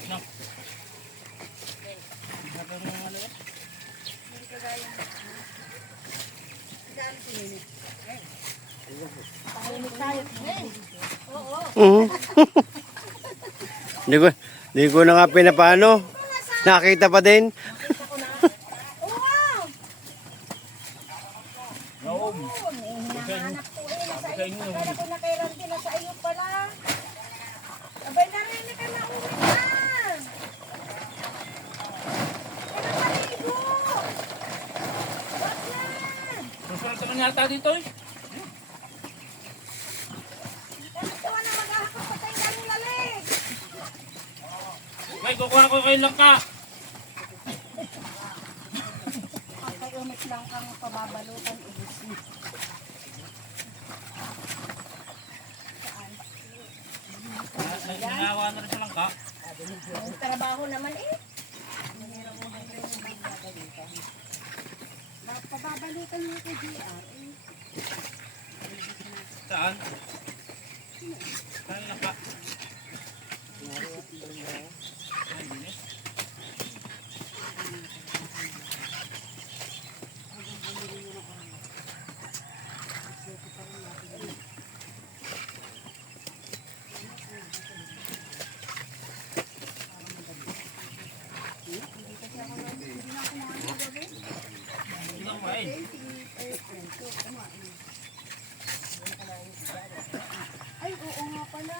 Sarap na. Sarap ng ano yan? Hindi ka gaya. Saan sinunod? Tahimik tayo. Oo. Hindi ko na nga pinapaano. Nakita pa din. Wow! Naom. Hinahanap ko eh. Nasa Sabi sa iyo. inyo. Akala ko na kay Randy. Nasa iyo pala. Abay, narinig ka na uwi na. Kaya maligo. Wag na. Susunod ka ng yata dito eh. Tawa na maghahakot pa tayo ng lalig. May kukuha ko kayo lang ka. Kay umit lang ang pababalutan. Ibig. Nangawa na rin sa lang ka. Ang trabaho naman eh. Pababalikan mo kay GR. Saan? Saan lang ka? Ay, oo nga pala.